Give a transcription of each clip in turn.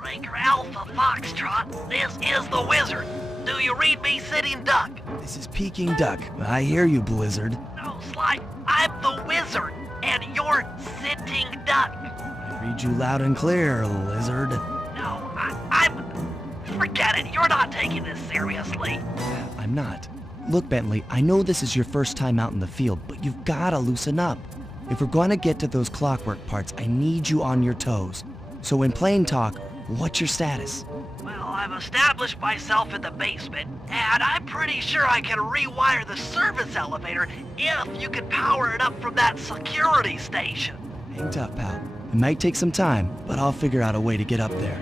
Breaker Alpha Foxtrot, this is the Wizard. Do you read me, Sitting Duck? This is Peking Duck. I hear you, Blizzard. No, Sly, I'm the Wizard, and you're Sitting Duck. I read you loud and clear, Lizard. No, I'm... Forget it, you're not taking this seriously. I'm not. Look, Bentley, I know this is your first time out in the field, but you've gotta loosen up. If we're gonna get to those clockwork parts, I need you on your toes. So in plain talk, what's your status? Well, I've established myself in the basement, and I'm pretty sure I can rewire the service elevator if you can power it up from that security station. Hang tough, pal. It might take some time, but I'll figure out a way to get up there.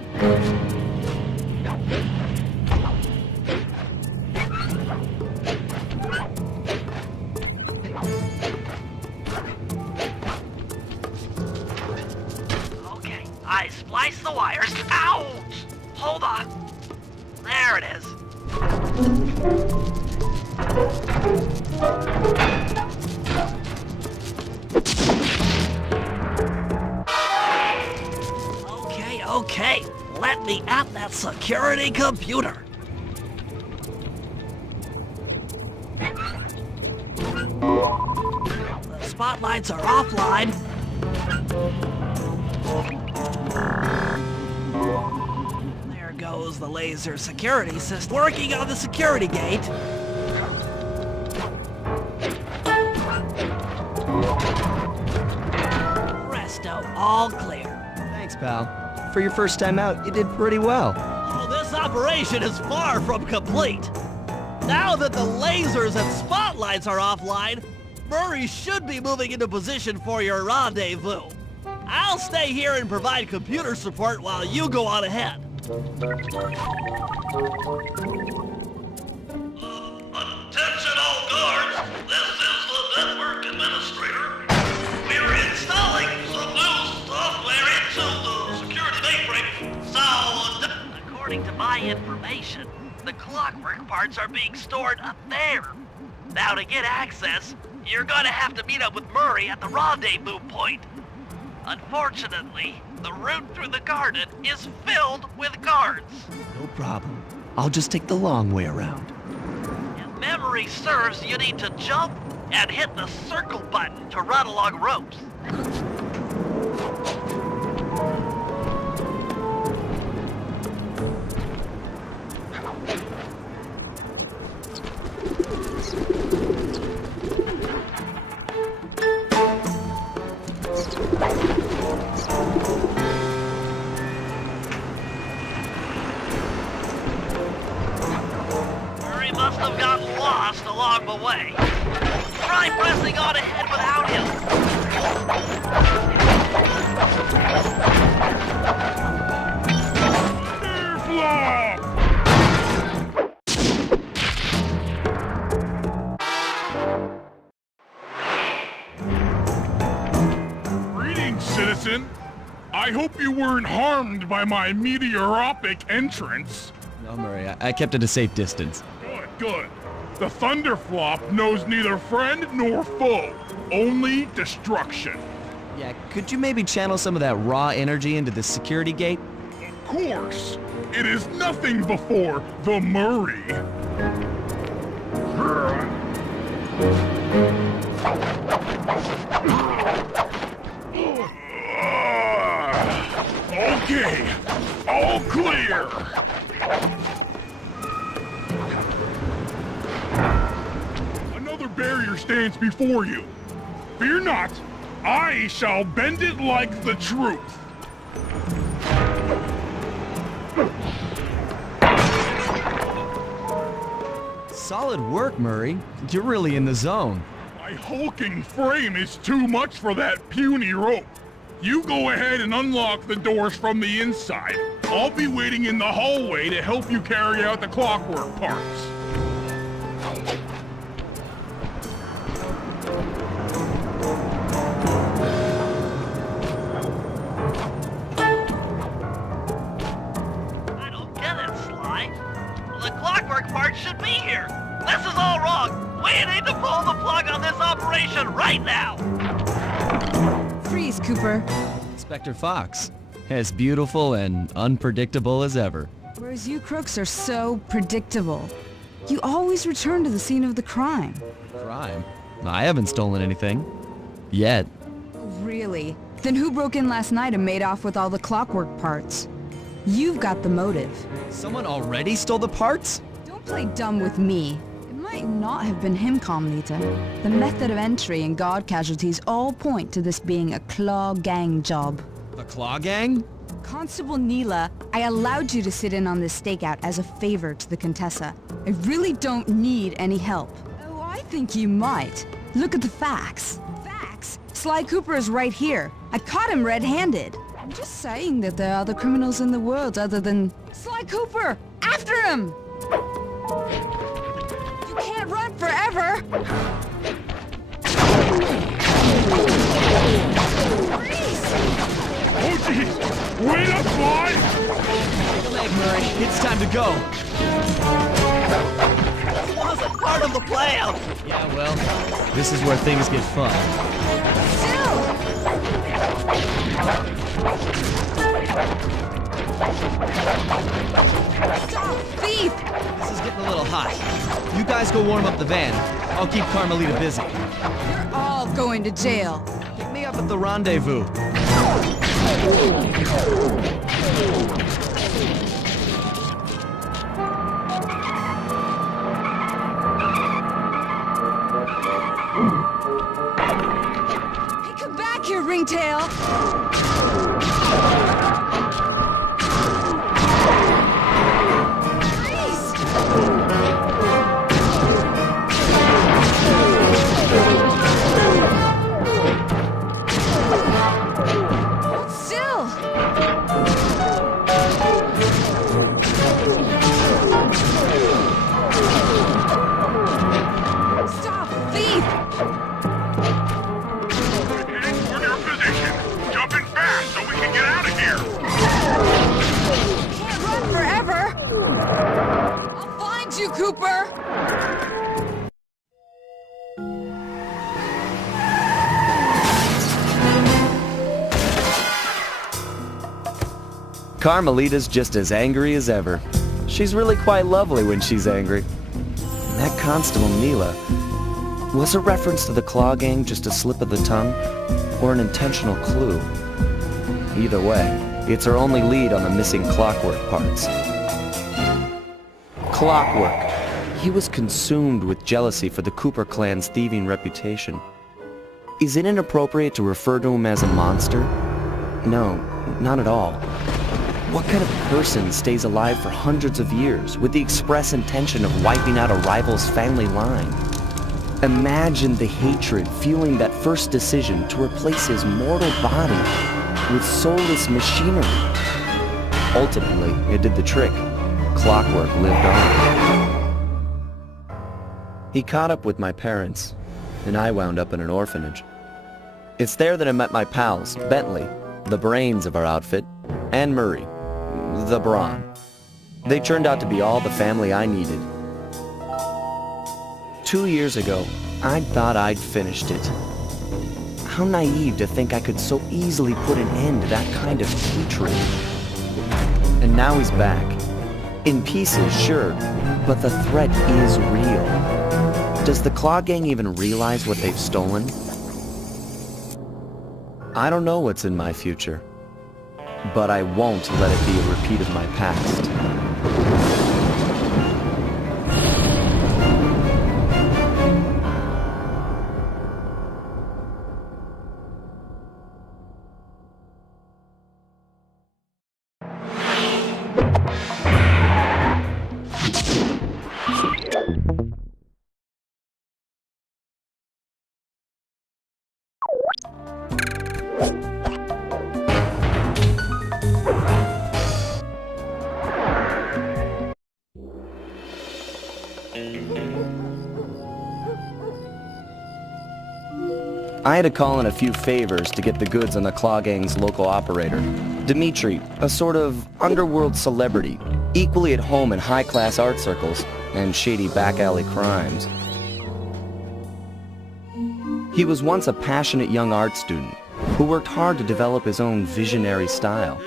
Okay, I spliced the wires. Ouch! Hold on. There it is. Okay. Let me at that security computer. The spotlights are offline. There goes the laser security system working on the security gate. Presto, all clear. Thanks, pal. For your first time out, you did pretty well. Oh, this operation is far from complete. Now that the lasers and spotlights are offline, Murray should be moving into position for your rendezvous. I'll stay here and provide computer support while you go on ahead. Attention all guards, this is the network administrator. We're installing some new software into the security mainframe. So, According to my information, the clockwork parts are being stored up there. Now to get access, you're gonna have to meet up with Murray at the rendezvous point. Unfortunately, the route through the garden is filled with guards. No problem. I'll just take the long way around. If memory serves, you need to jump and hit the circle button to run along ropes. Murray must have gotten lost along the way. Try pressing on ahead without him. Greetings, citizen. I hope you weren't harmed by my meteoropic entrance. No, Murray, I kept at a safe distance. Good. The Thunderflop knows neither friend nor foe, only destruction. Yeah, could you maybe channel some of that raw energy into the security gate? Of course. It is nothing before the Murray. Okay, all clear. Another barrier stands before you. Fear not, I shall bend it like the truth. Solid work, Murray. You're really in the zone. My hulking frame is too much for that puny rope. You go ahead and unlock the doors from the inside. I'll be waiting in the hallway to help you carry out the clockwork parts. I don't get it, Sly. The clockwork part should be here. This is all wrong. We need to pull the plug on this operation right now. Freeze, Cooper. Inspector Fox, As beautiful and unpredictable as ever. Whereas you crooks are so predictable. You always return to the scene of the crime. Crime? I haven't stolen anything. Yet. Really? Then who broke in last night and made off with all the clockwork parts? You've got the motive. Someone already stole the parts? Don't play dumb with me. It might not have been him, Carmelita. The method of entry and guard casualties all point to this being a Claw Gang job. The Claw Gang? Constable Neela, I allowed you to sit in on this stakeout as a favor to the Contessa. I really don't need any help. Oh, I think you might. Look at the facts. Facts? Sly Cooper is right here. I caught him red-handed. I'm just saying that there are other criminals in the world other than... Sly Cooper! After him! You can't run forever! Freeze! Oh, jeez! Wait up, Sly! Take a leg, Murray. It's time to go. This wasn't part of the plan! Yeah, well, this is where things get fun. Still! Stop, thief! This is getting a little hot. You guys go warm up the van. I'll keep Carmelita busy. You're all going to jail. Hit me up at the rendezvous. Hey, come back here, Ringtail! Hold still! Stop, thief! We're in your position. Jumping fast so we can get out of here. Can't run forever! I'll find you, Cooper! Carmelita's just as angry as ever. She's really quite lovely when she's angry. And that Constable Neela, was a reference to the Claw Gang just a slip of the tongue, or an intentional clue? Either way, it's our only lead on the missing clockwork parts. Clockwork. He was consumed with jealousy for the Cooper clan's thieving reputation. Is it inappropriate to refer to him as a monster? No, not at all. What kind of person stays alive for hundreds of years with the express intention of wiping out a rival's family line? Imagine the hatred fueling that first decision to replace his mortal body with soulless machinery. Ultimately, it did the trick. Clockwork lived on. He caught up with my parents, and I wound up in an orphanage. It's there that I met my pals, Bentley, the brains of our outfit, and Murray, the brawn. They turned out to be all the family I needed. 2 years ago, I thought I'd finished it. How naive to think I could so easily put an end to that kind of hatred. And now he's back. In pieces, sure, but the threat is real. Does the Claw Gang even realize what they've stolen? I don't know what's in my future, but I won't let it be a repeat of my past. I had to call in a few favors to get the goods on the Claw Gang's local operator, Dimitri, a sort of underworld celebrity, equally at home in high-class art circles and shady back-alley crimes. He was once a passionate young art student, who worked hard to develop his own visionary style.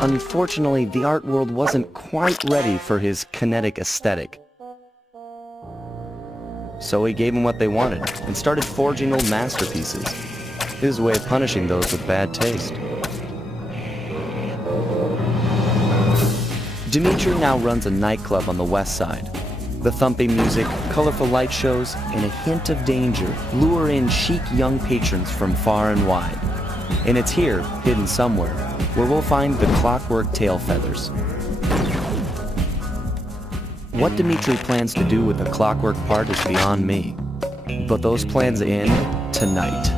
Unfortunately, the art world wasn't quite ready for his kinetic aesthetic. So he gave them what they wanted and started forging old masterpieces. His way of punishing those with bad taste. Dimitri now runs a nightclub on the west side. The thumping music, colorful light shows, and a hint of danger lure in chic young patrons from far and wide. And it's here, hidden somewhere, where we'll find the Clockwork Tail Feathers. What Dimitri plans to do with the clockwork part is beyond me. But those plans end tonight.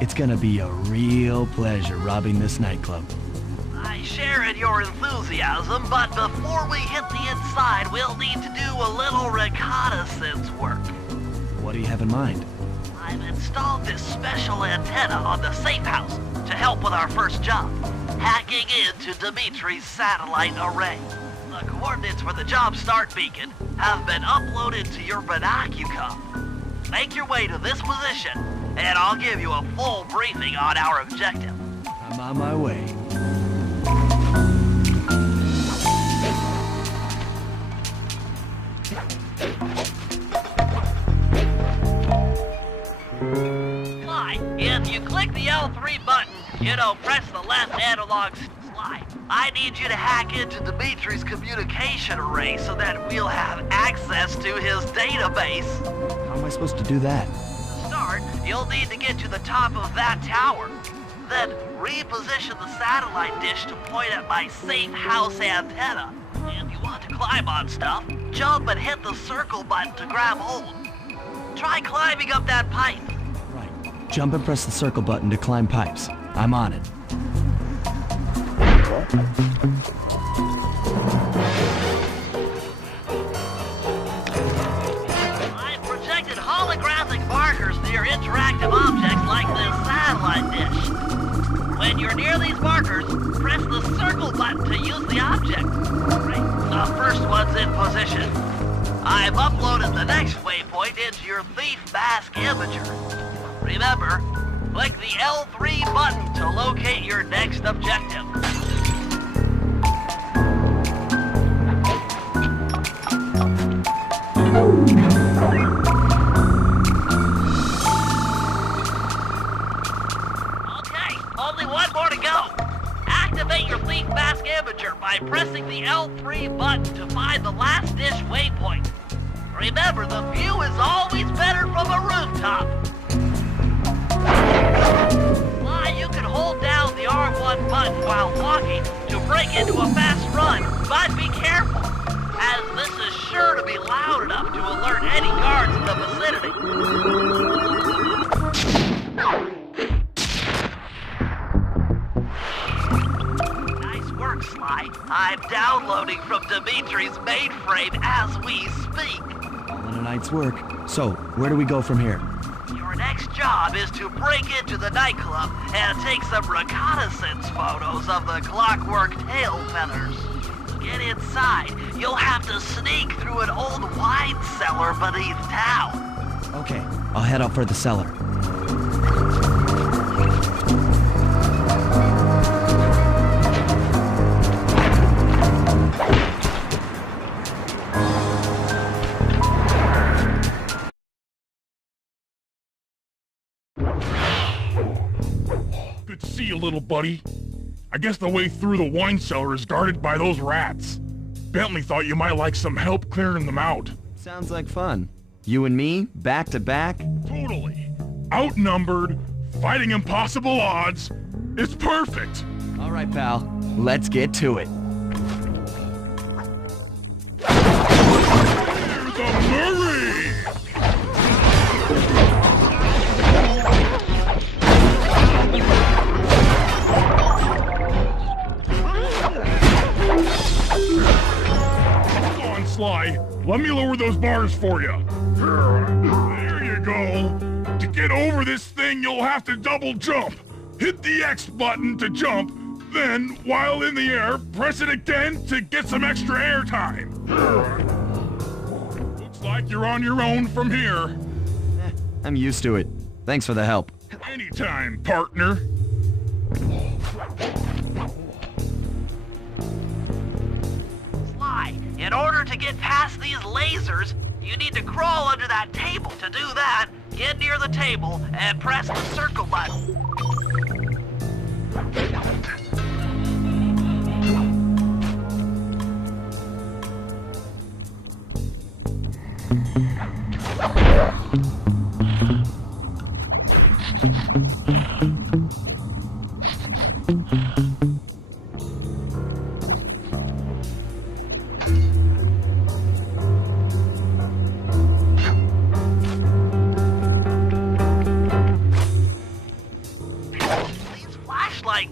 It's gonna be a real pleasure robbing this nightclub. I share in your enthusiasm, but before we hit the inside, we'll need to do a little reconnaissance work. What do you have in mind? I've installed this special antenna on the safe house to help with our first job, hacking into Dimitri's satellite array. The coordinates for the job start beacon have been uploaded to your binocucom. Make your way to this position, and I'll give you a full briefing on our objective. I'm on my way. Slide. If you click the L3 button, press the left analog slide. I need you to hack into Dimitri's communication array so that we'll have access to his database. How am I supposed to do that? You'll need to get to the top of that tower. Then reposition the satellite dish to point at my safe house antenna. If you want to climb on stuff, jump and hit the circle button to grab hold. Try climbing up that pipe. Right. Jump and press the circle button to climb pipes. I'm on it. Holographic markers near interactive objects like this satellite dish. When you're near these markers, press the circle button to use the object. The first one's in position. I've uploaded the next waypoint into your Thief Mask Imager. Remember, click the L3 button to locate your next objective. Activate your Thief Mask Imager by pressing the L3 button to find the last dish waypoint. Remember, the view is always better from a rooftop. You can hold down the R1 button while walking to break into a fast run, but be careful, as this is sure to be loud enough to alert any guards in the vicinity. Sly. I'm downloading from Dimitri's mainframe as we speak. All in a night's work. So, where do we go from here? Your next job is to break into the nightclub and take some reconnaissance photos of the Clockwork Tail Feathers. To get inside, you'll have to sneak through an old wine cellar beneath town. Okay, I'll head out for the cellar. See you, little buddy. I guess the way through the wine cellar is guarded by those rats. Bentley thought you might like some help clearing them out. Sounds like fun. You and me, back to back? Totally. Outnumbered, fighting impossible odds. It's perfect. All right, pal. Let's get to it. Here's the Murray! Come on, Sly. Let me lower those bars for you. There you go. To get over this thing, you'll have to double jump. Hit the X button to jump, then, while in the air, press it again to get some extra air time. Looks like you're on your own from here. I'm used to it. Thanks for the help. Anytime, partner. Sly, in order to get past these lasers, you need to crawl under that table. To do that, get near the table and press the circle button.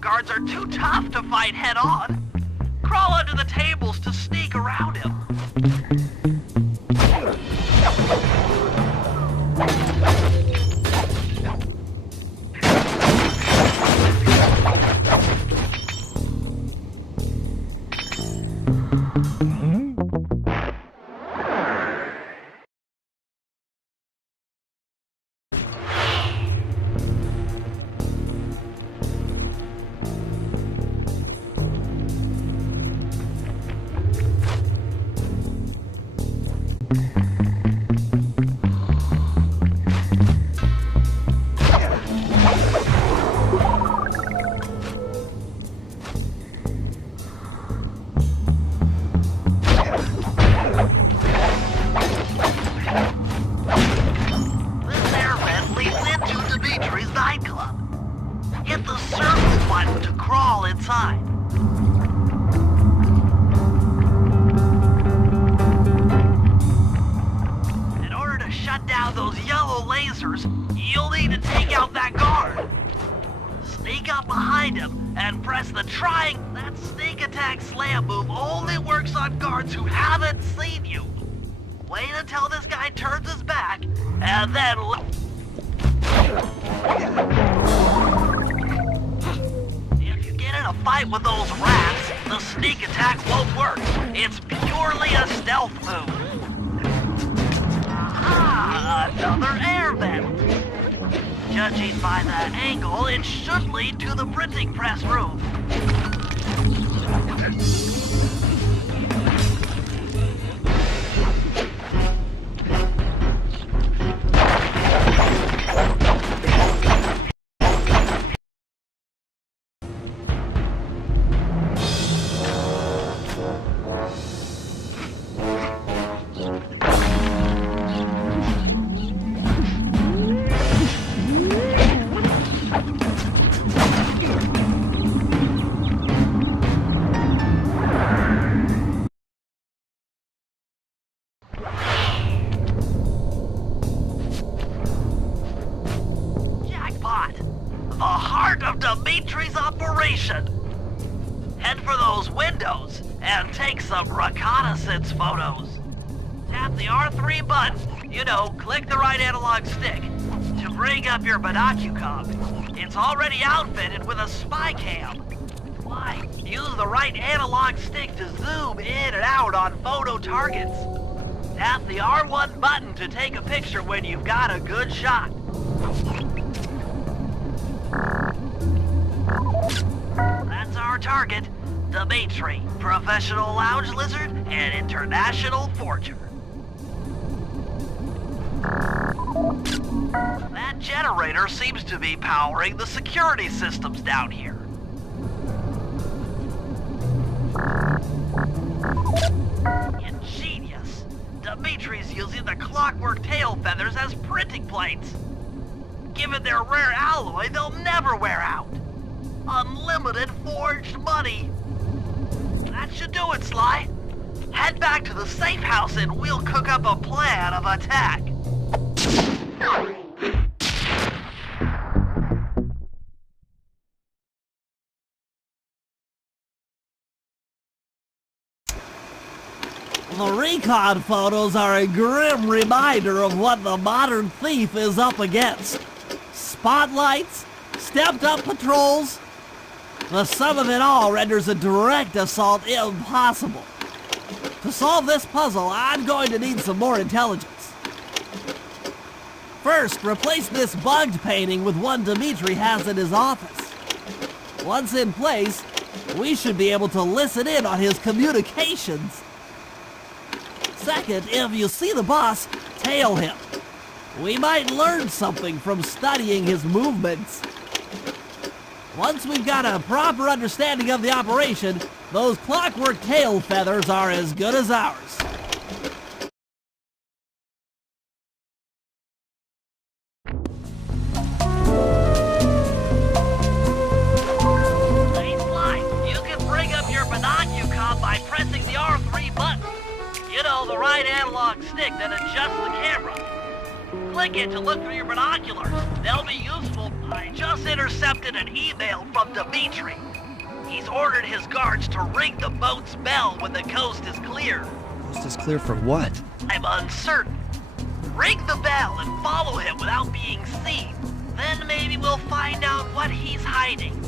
Guards are too tough to fight head-on. Crawl under the tables to sneak around him. You'll need to take out that guard. Sneak up behind him and press the triangle. That sneak attack slam move only works on guards who haven't seen you. Wait until this guy turns his back, and then... If you get in a fight with those rats, the sneak attack won't work. It's purely a stealth move. Ah, another air vent. Judging by that angle, it should lead to the printing press room. Dimitri's operation. Head for those windows and take some reconnaissance photos. Tap the R3 button, click the right analog stick, to bring up your binocucom. It's already outfitted with a spy cam. Why? Use the right analog stick to zoom in and out on photo targets. Tap the R1 button to take a picture when you've got a good shot. That's our target, Dimitri, professional lounge lizard and international forger. That generator seems to be powering the security systems down here. Dimitri's using the clockwork tail feathers as printing plates. Given their rare alloy, they'll never wear out. Unlimited forged money. That should do it, Sly. Head back to the safe house and we'll cook up a plan of attack. The recon photos are a grim reminder of what the modern thief is up against. Spotlights, stepped-up patrols. The sum of it all renders a direct assault impossible. To solve this puzzle, I'm going to need some more intelligence. First, replace this bugged painting with one Dimitri has in his office. Once in place, we should be able to listen in on his communications. Second, if you see the boss, tail him. We might learn something from studying his movements. Once we've got a proper understanding of the operation, those clockwork tail feathers are as good as ours. Hey, Sly, you can bring up your binocular by pressing the R3 button. You know, the right analog stick that adjusts the camera. Click it to look through your binoculars. They'll be useful. I just intercepted an email from Dimitri. He's ordered his guards to ring the boat's bell when the coast is clear. Coast is clear for what? I'm uncertain. Ring the bell and follow him without being seen. Then maybe we'll find out what he's hiding.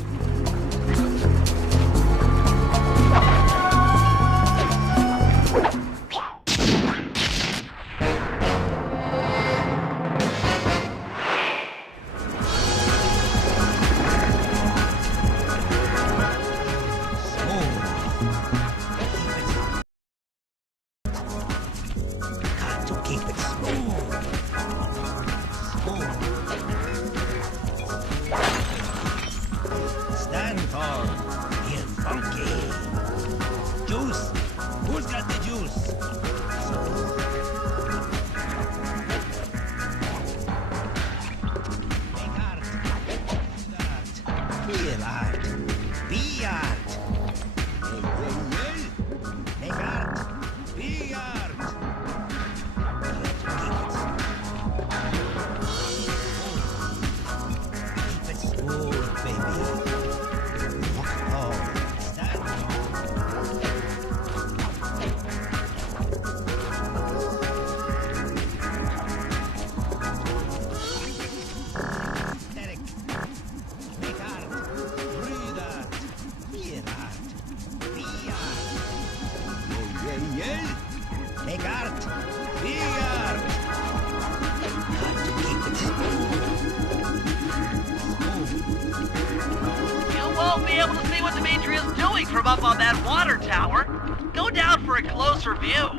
From up on that water tower. Go down for a closer view.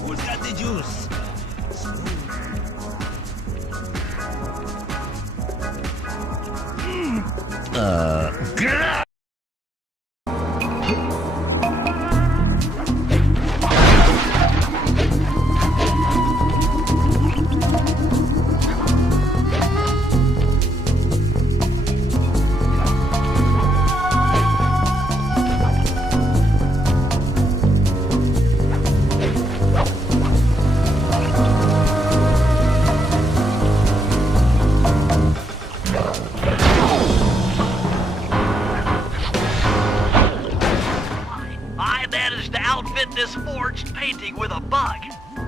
Who's got the juice? Get out! This forged painting with a bug.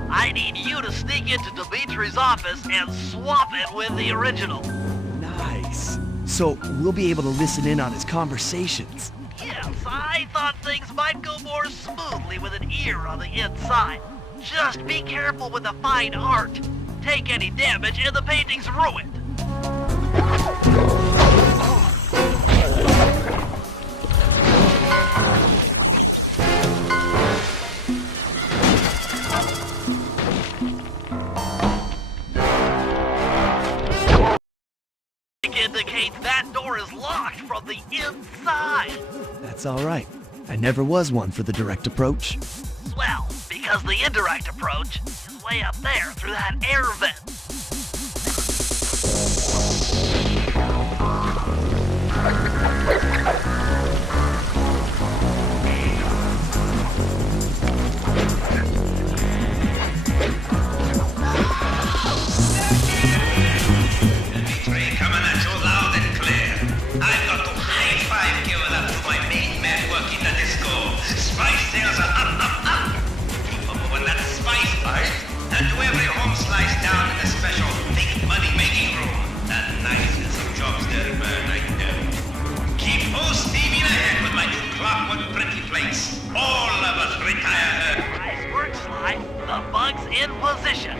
I need you to sneak into Dimitri's office and swap it with the original. Nice. So we'll be able to listen in on his conversations. Yes, I thought things might go more smoothly with an ear on the inside. Just be careful with the fine art. Take any damage and the painting's ruined. indicates that door is locked from the inside. That's all right. I never was one for the direct approach. Well, because the indirect approach is way up there through that air vent. Coming at you loud and clear. I've got to high five give it up to my main man working the disco. Spice sales are up. Keep on moving that spice pipe. And to every home slice down in the special big money making room. That nice and some jobs there burn, I know. Keep full steaming ahead with my new clockwork printing plates. All of us retire. Nice work, Sly. The bug's in position.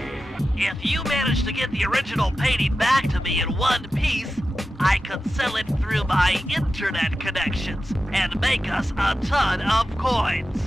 If you manage to get the original painting back to me in one piece, I could sell it through my internet connections and make us a ton of coins.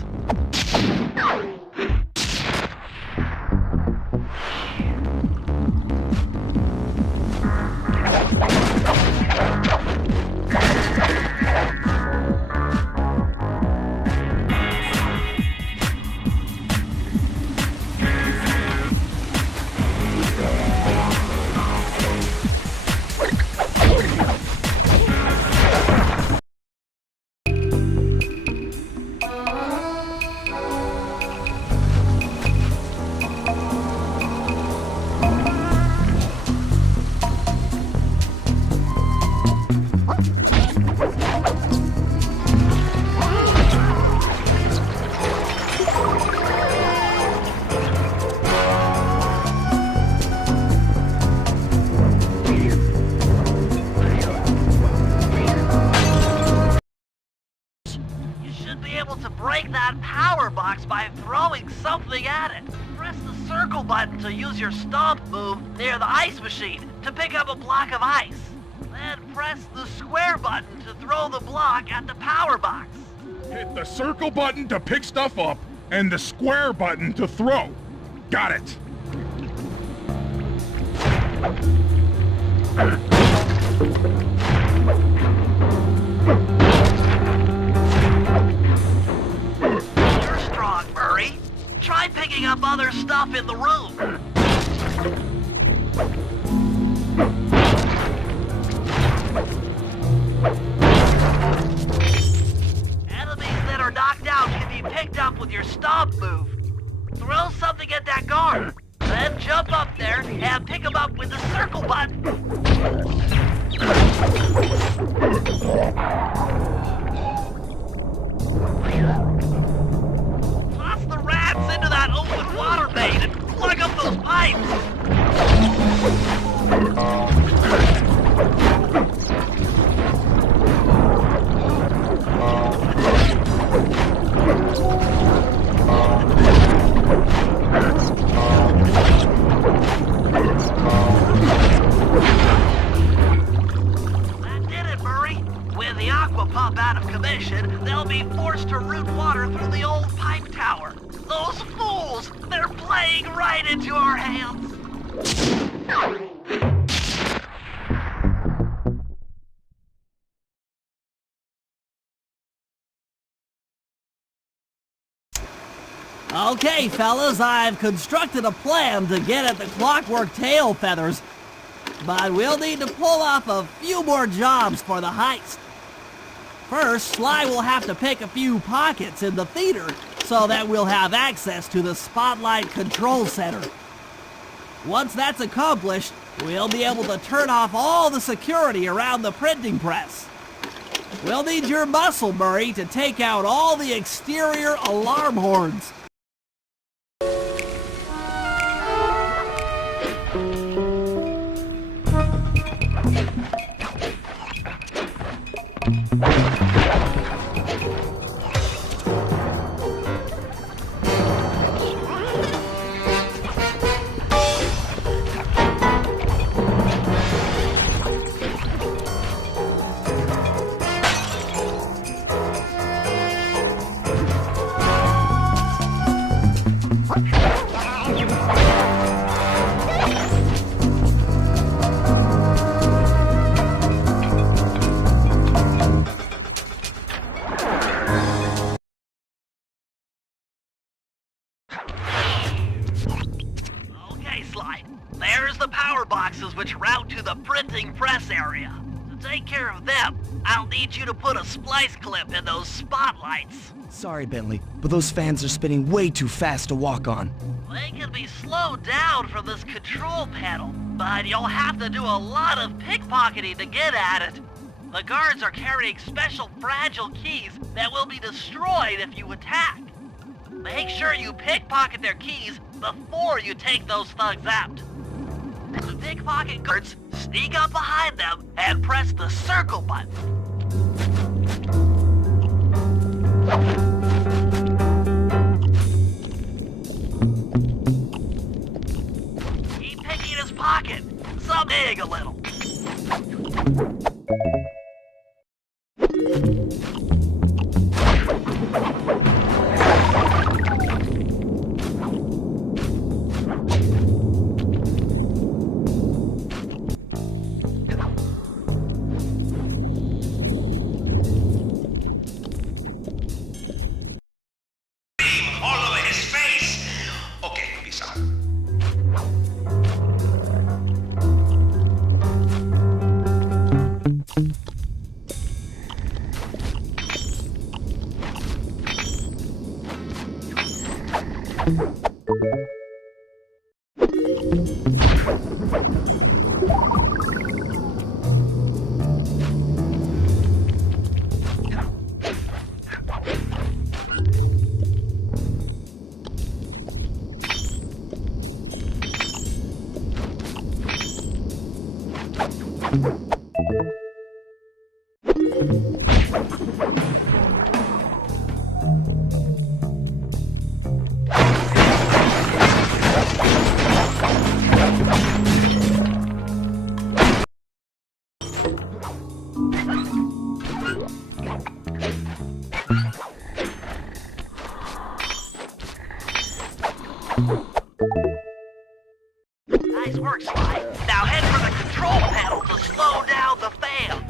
By throwing something at it. Press the circle button to use your stomp move near the ice machine to pick up a block of ice. Then press the square button to throw the block at the power box. Hit the circle button to pick stuff up and the square button to throw. Got it. Try picking up other stuff in the room. Enemies that are knocked out can be picked up with your stomp move. Throw something at that guard, then jump up there and pick them up with the circle button. Into that open water main and plug up those pipes! That did it, Murray. With the aqua pump out of commission, they'll be forced to route water through the old pipe tower. Those fools! They're playing right into our hands! Okay, fellas, I've constructed a plan to get at the clockwork tail feathers, but we'll need to pull off a few more jobs for the heist. First, Sly will have to pick a few pockets in the theater so that we'll have access to the Spotlight Control Center. Once that's accomplished, we'll be able to turn off all the security around the printing press. We'll need your muscle, Murray, to take out all the exterior alarm horns. route to the printing press area. To take care of them, I'll need you to put a splice clip in those spotlights. Sorry, Bentley, but those fans are spinning way too fast to walk on. They can be slowed down from this control panel, but you'll have to do a lot of pickpocketing to get at it. The guards are carrying special fragile keys that will be destroyed if you attack. Make sure you pickpocket their keys before you take those thugs out. To pickpocket guards, sneak up behind them and press the circle button. Keep picking his pocket. Some dig a little. All over his face. Okay, peace out. Nice work, Sly. Now head for the control panel to slow down the fans.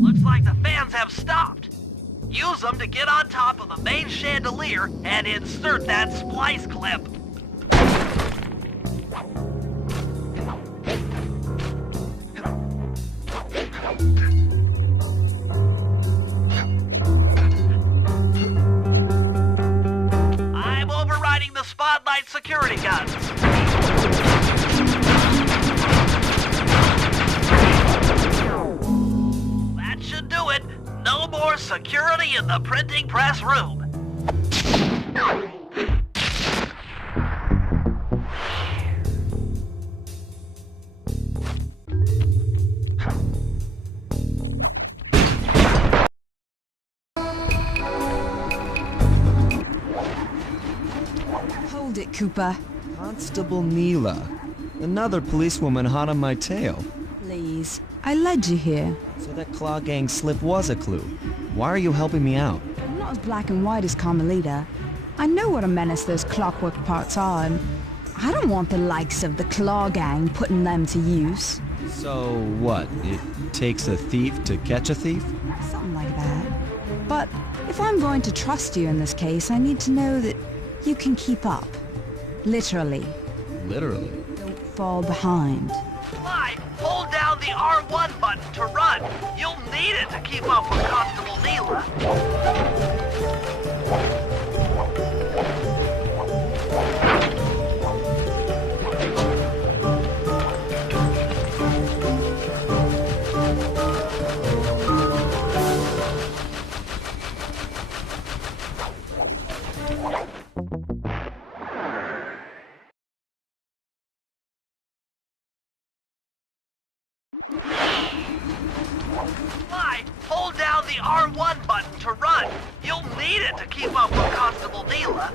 Looks like the fans have stopped. Use them to get on top of the main chandelier and insert that splice clip. I'm overriding the spotlight security guns. That should do it. No more security in the printing press room. Hold it, Cooper. Constable Neela. Another policewoman hot on my tail. Please. I led you here. So that Claw Gang slip was a clue. Why are you helping me out? I'm not as black and white as Carmelita. I know what a menace those clockwork parts are, and I don't want the likes of the Claw Gang putting them to use. So what? It takes a thief to catch a thief? Something like that. But if I'm going to trust you in this case, I need to know that you can keep up. Literally. Literally. Don't fall behind. Fly, hold down the R1 button to run. You'll need it to keep up with Constable Neela. Fly, hold down the R1 button to run. You'll need it to keep up with Constable Neela.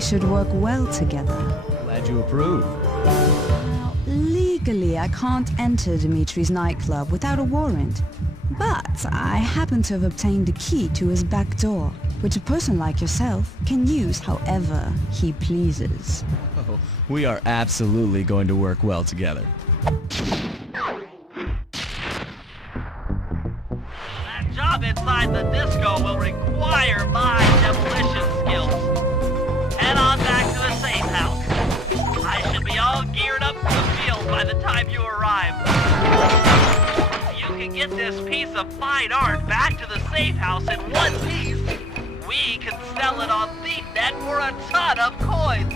we should work well together. Glad you approve. Now, legally, I can't enter Dimitri's nightclub without a warrant. But I happen to have obtained a key to his back door, which a person like yourself can use however he pleases. Oh, we are absolutely going to work well together. That job inside the disco will require my demolition skills. Head on back to the safe house. I should be all geared up for the field by the time you arrive. You can get this piece of fine art back to the safe house in one piece. We can sell it on ThiefNet for a ton of coins.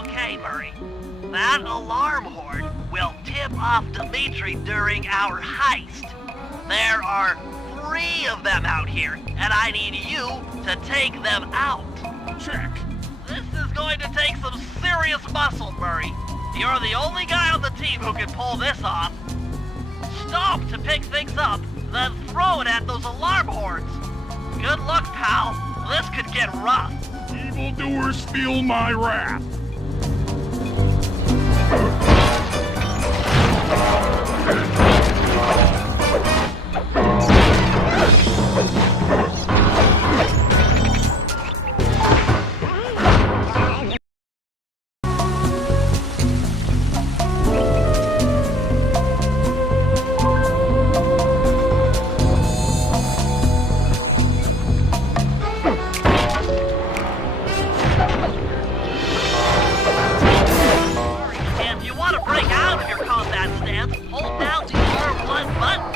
Okay, Murray. That alarm horn will tip off Dimitri during our heist. There are 3 of them out here, and I need you to take them out. Check. This is going to take some serious muscle, Murray. You're the only guy on the team who can pull this off. Stop to pick things up, then throw it at those alarm horns. Good luck, pal. This could get rough. Evildoers feel my wrath. If you want to break out of your combat stance, hold down the R1 button.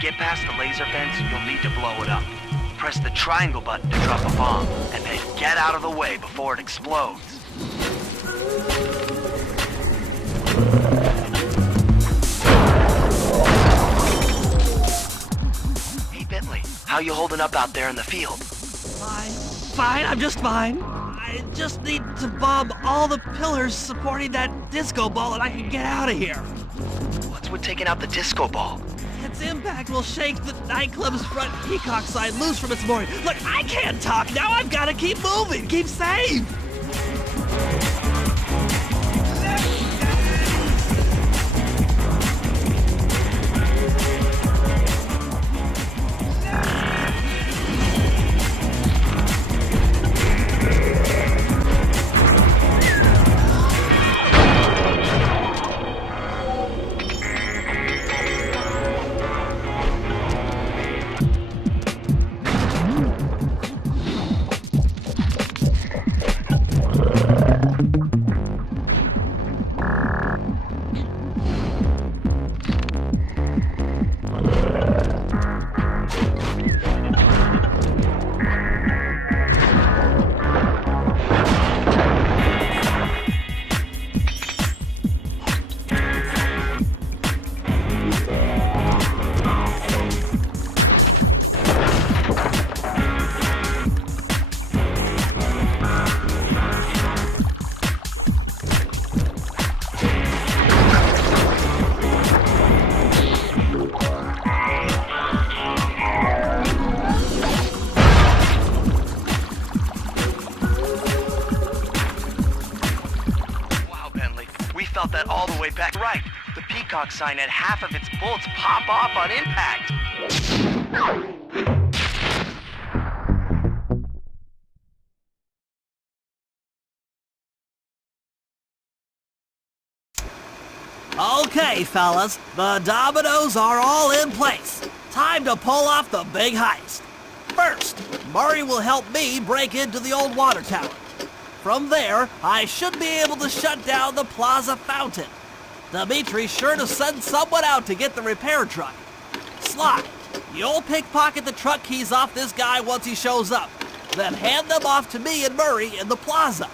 Get past the laser fence, you'll need to blow it up. press the triangle button to drop a bomb, and then get out of the way before it explodes. Hey Bentley, how you holding up out there in the field? Fine, I'm just fine. I just need to bomb all the pillars supporting that disco ball and I can get out of here. What's with taking out the disco ball? Its impact will shake the nightclub's front peacock sign loose from its mooring. Look, I can't talk now. I've got to keep moving, keep safe. That all the way back. Right. The peacock sign had half of its bullets pop off on impact. Okay, fellas, the dominoes are all in place. Time to pull off the big heist. First, Murray will help me break into the old water tower. From there, I should be able to shut down the plaza fountain. Dimitri's sure to send someone out to get the repair truck. Sly, you'll pickpocket the truck keys off this guy once he shows up. Then hand them off to me and Murray in the plaza.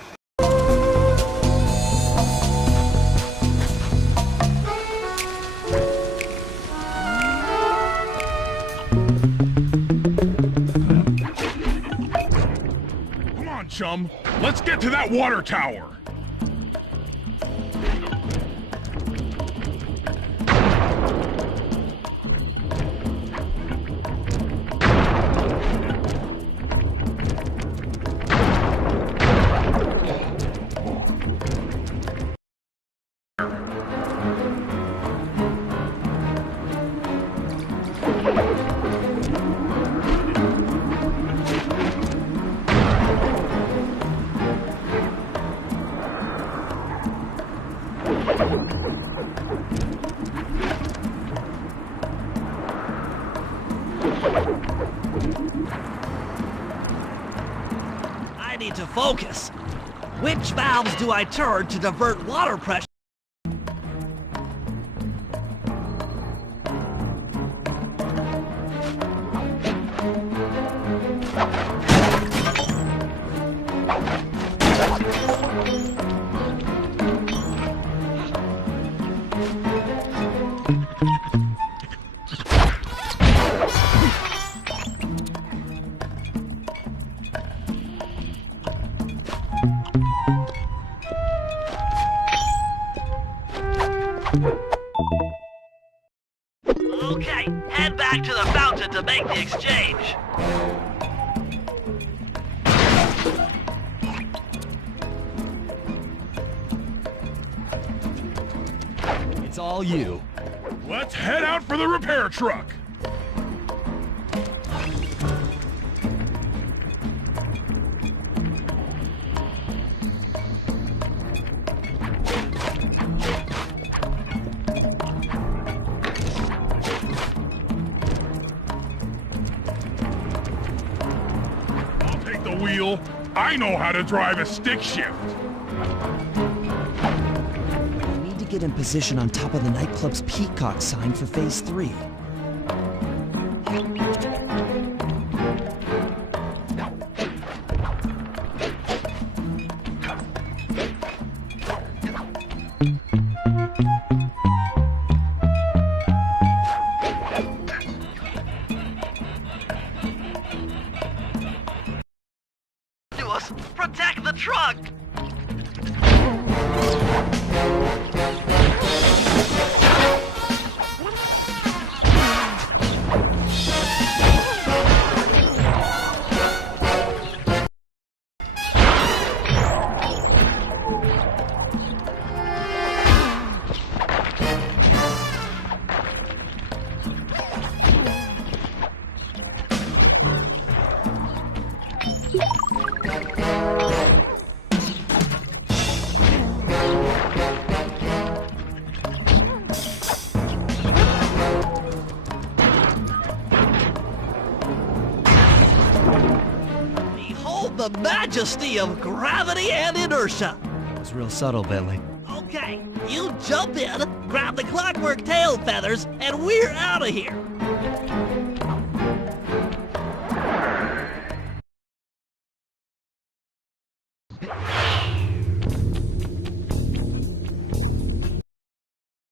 Chum, let's get to that water tower. I need to focus. Which valves do I turn to divert water pressure? Okay, head back to the fountain to make the exchange. It's all you. Let's head out for the repair truck. I'll take the wheel. I know how to drive a stick shift. Get in position on top of the nightclub's peacock sign for phase 3. Protect the truck! The majesty of gravity and inertia. It was real subtle, Bentley. Okay, you jump in, grab the clockwork tail feathers, and we're out of here.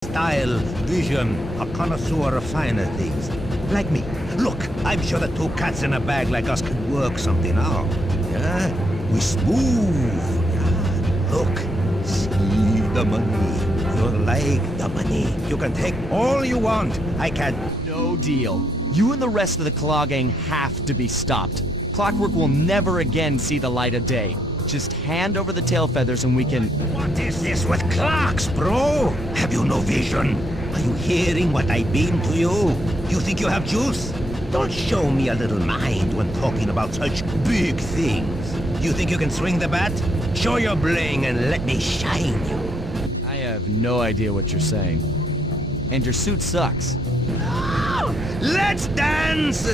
Style, vision, a connoisseur of finer things. Like me. Look, I'm sure the two cats in a bag like us can work something out. Yeah? We smooth. Yeah? Look, see the money. You like the money. You can take all you want. I can... No deal. You and the rest of the Claw Gang have to be stopped. Clockwork will never again see the light of day. Just hand over the tail feathers and we can... What is this with clocks, bro? Have you no vision? Are you hearing what I beam to you? You think you have juice? Don't show me a little mind when talking about such big things. You think you can swing the bat? Show your bling and let me shine you. I have no idea what you're saying. And your suit sucks. Let's dance!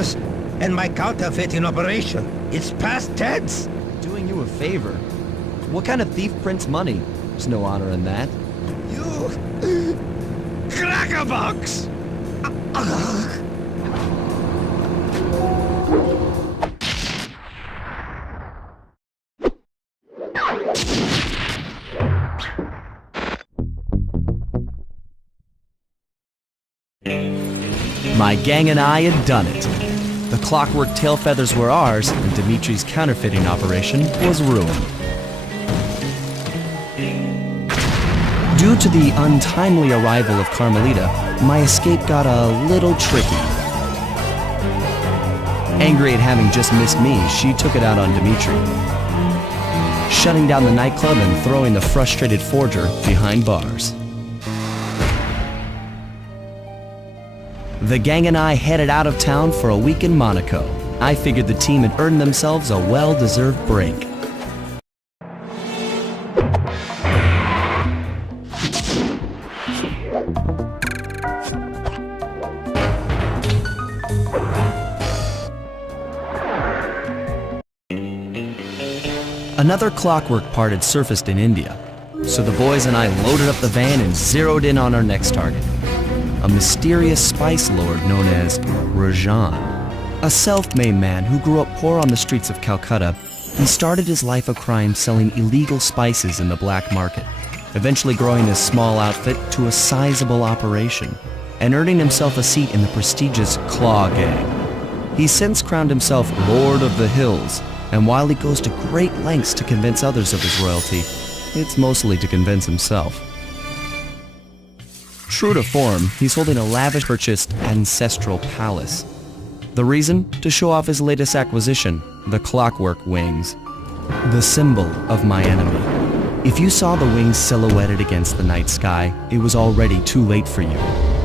Yes, and my counterfeiting operation. It's past tense. Doing you a favor. What kind of thief prints money? There's no honor in that. You... crackerbox! My gang and I had done it. The clockwork tail feathers were ours, and Dimitri's counterfeiting operation was ruined. Due to the untimely arrival of Carmelita, my escape got a little tricky. Angry at having just missed me, she took it out on Dimitri, shutting down the nightclub and throwing the frustrated forger behind bars. The gang and I headed out of town for a week in Monaco. I figured the team had earned themselves a well-deserved break. Another clockwork part had surfaced in India, so the boys and I loaded up the van and zeroed in on our next target. A mysterious spice lord known as Rajan. A self-made man who grew up poor on the streets of Calcutta, he started his life of crime selling illegal spices in the black market, eventually growing his small outfit to a sizable operation, and earning himself a seat in the prestigious Claw Gang. He's since crowned himself Lord of the Hills, and while he goes to great lengths to convince others of his royalty, it's mostly to convince himself. True to form, he's holding a lavish purchased ancestral palace. The reason? To show off his latest acquisition, the clockwork wings. The symbol of my enemy. If you saw the wings silhouetted against the night sky, it was already too late for you,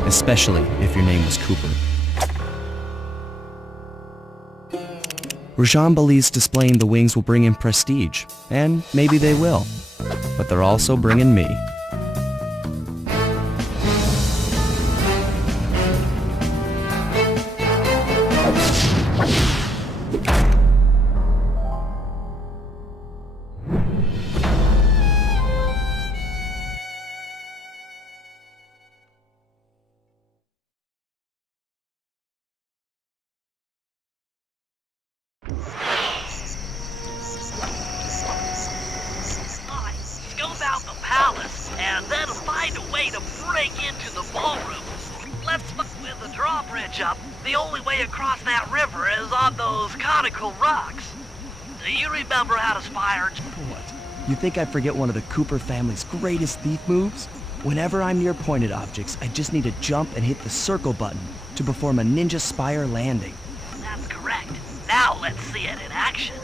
especially if your name was Cooper. Rajan believes displaying the wings will bring him prestige, and maybe they will, but they're also bringing me. Scope out the palace, and then find a way to break into the ballroom. Let's fuck with the drawbridge up. The only way across that river is on those conical rocks. Do you remember how to spire? What? You think I forget one of the Cooper family's greatest thief moves? Whenever I'm near pointed objects, I just need to jump and hit the circle button to perform a ninja spire landing. That's correct. Now let's see it in action.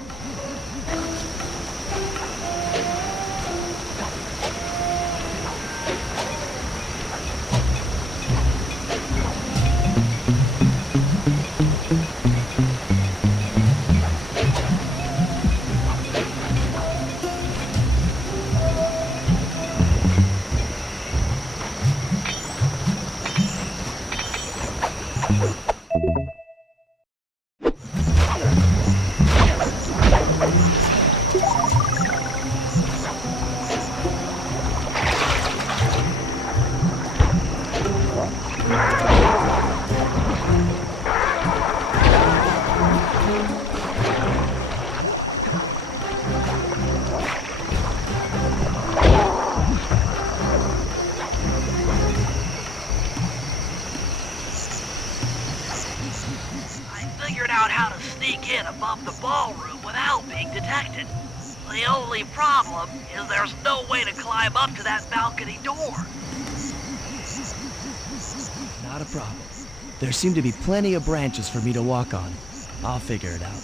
Above the ballroom without being detected. The only problem is there's no way to climb up to that balcony door. Not a problem. There seem to be plenty of branches for me to walk on. I'll figure it out.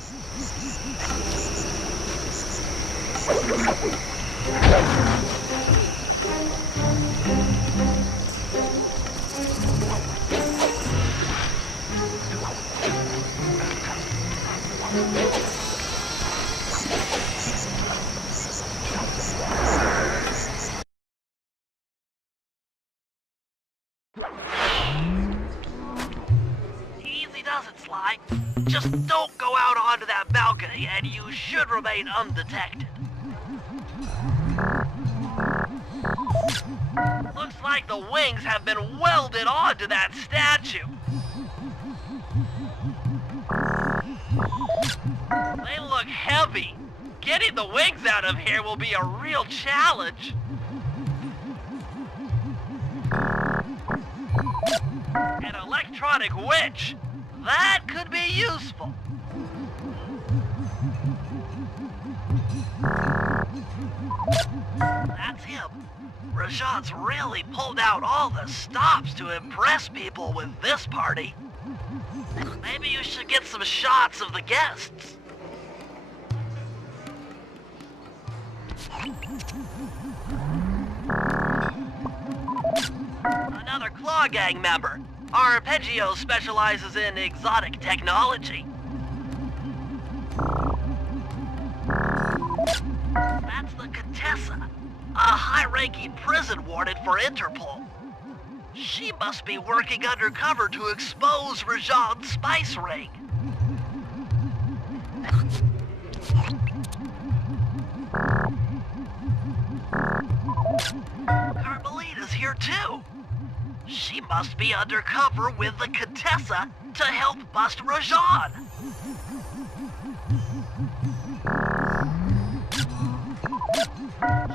Easy does it, Sly. Just don't go out onto that balcony, and you should remain undetected. Looks like the wings have been welded onto that statue. They look heavy. Getting the wings out of here will be a real challenge. An electronic winch. That could be useful. That's him. Rajan's really pulled out all the stops to impress people with this party. Maybe you should get some shots of the guests. Another Claw Gang member. Arpeggio specializes in exotic technology. That's the Contessa, a high-ranking prison warden for Interpol. She must be working undercover to expose Rajan's spice ring. Carmelita's here too. She must be undercover with the Contessa to help bust Rajan.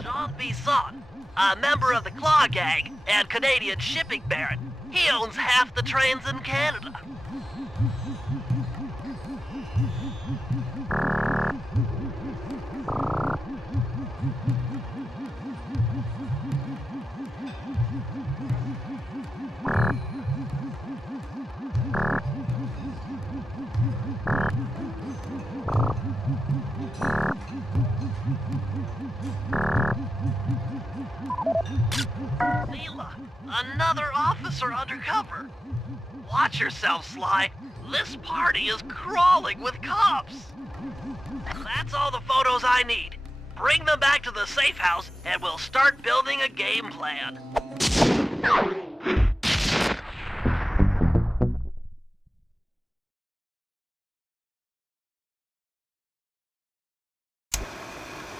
Jean Bisson, a member of the Claw Gang and Canadian shipping baron. He owns half the trains in Canada. Leela, another officer undercover. Watch yourself, Sly. This party is crawling with cops. That's all the photos I need. Bring them back to the safe house and we'll start building a game plan.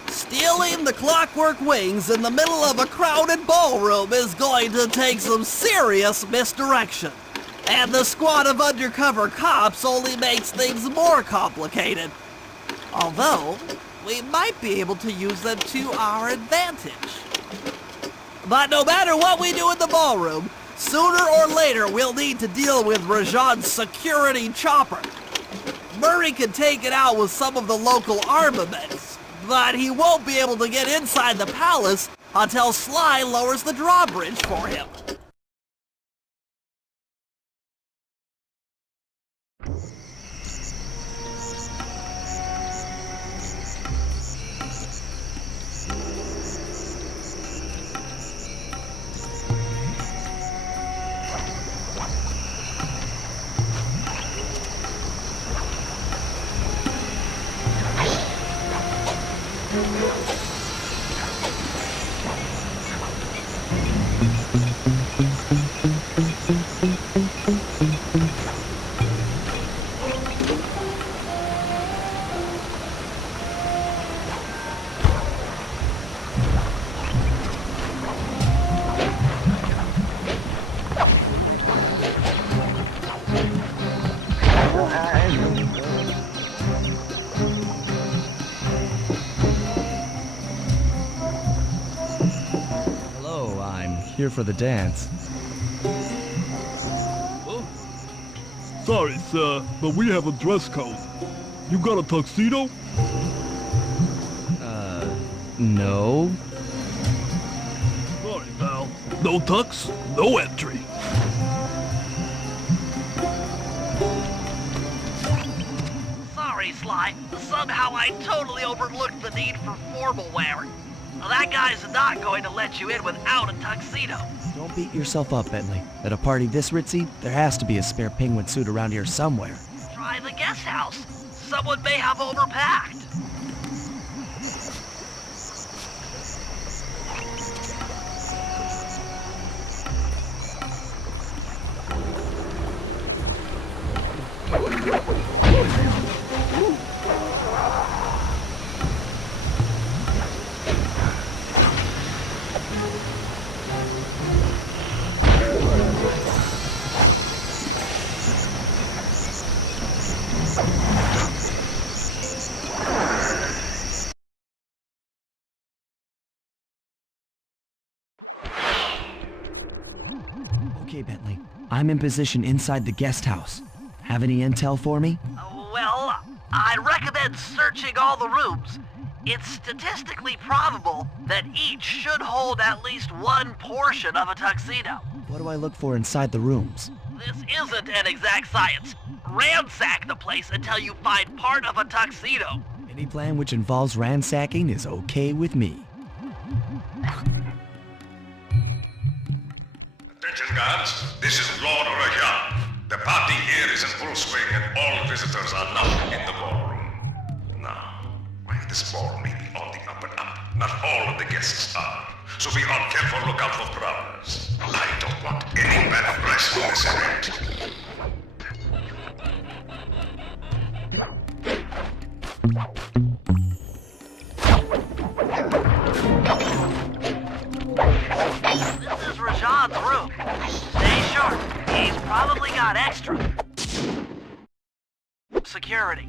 Stealing the clockwork wings in the middle of a crowded ballroom is going to take some serious misdirection. And the squad of undercover cops only makes things more complicated. Although, we might be able to use them to our advantage. But no matter what we do in the ballroom, sooner or later we'll need to deal with Rajan's security chopper. Murray can take it out with some of the local armaments, but he won't be able to get inside the palace until Sly lowers the drawbridge for him. Here for the dance. Sorry, sir, but we have a dress code. You got a tuxedo? No. Sorry, pal. No tux, no entry. Sorry, Sly. Somehow I totally overlooked the need for formal wear. That guy's not going to let you in without a tuxedo. Don't beat yourself up, Bentley. At a party this ritzy, there has to be a spare penguin suit around here somewhere. Try the guest house. Someone may have overpacked. Okay, Bentley. I'm in position inside the guest house. Have any intel for me? Well, I'd recommend searching all the rooms. It's statistically probable that each should hold at least one portion of a tuxedo. What do I look for inside the rooms? This isn't an exact science. Ransack the place until you find part of a tuxedo. Any plan which involves ransacking is okay with me. Attention guards, this is Lord Rajan. The party here is in full swing and all visitors are now in the ballroom. Now, while this ball may be on the up and up, not all of the guests are. So be on careful lookout for prowlers. I don't want any bad press from this event. This is Rajan's room. Stay sharp. He's probably got extra security.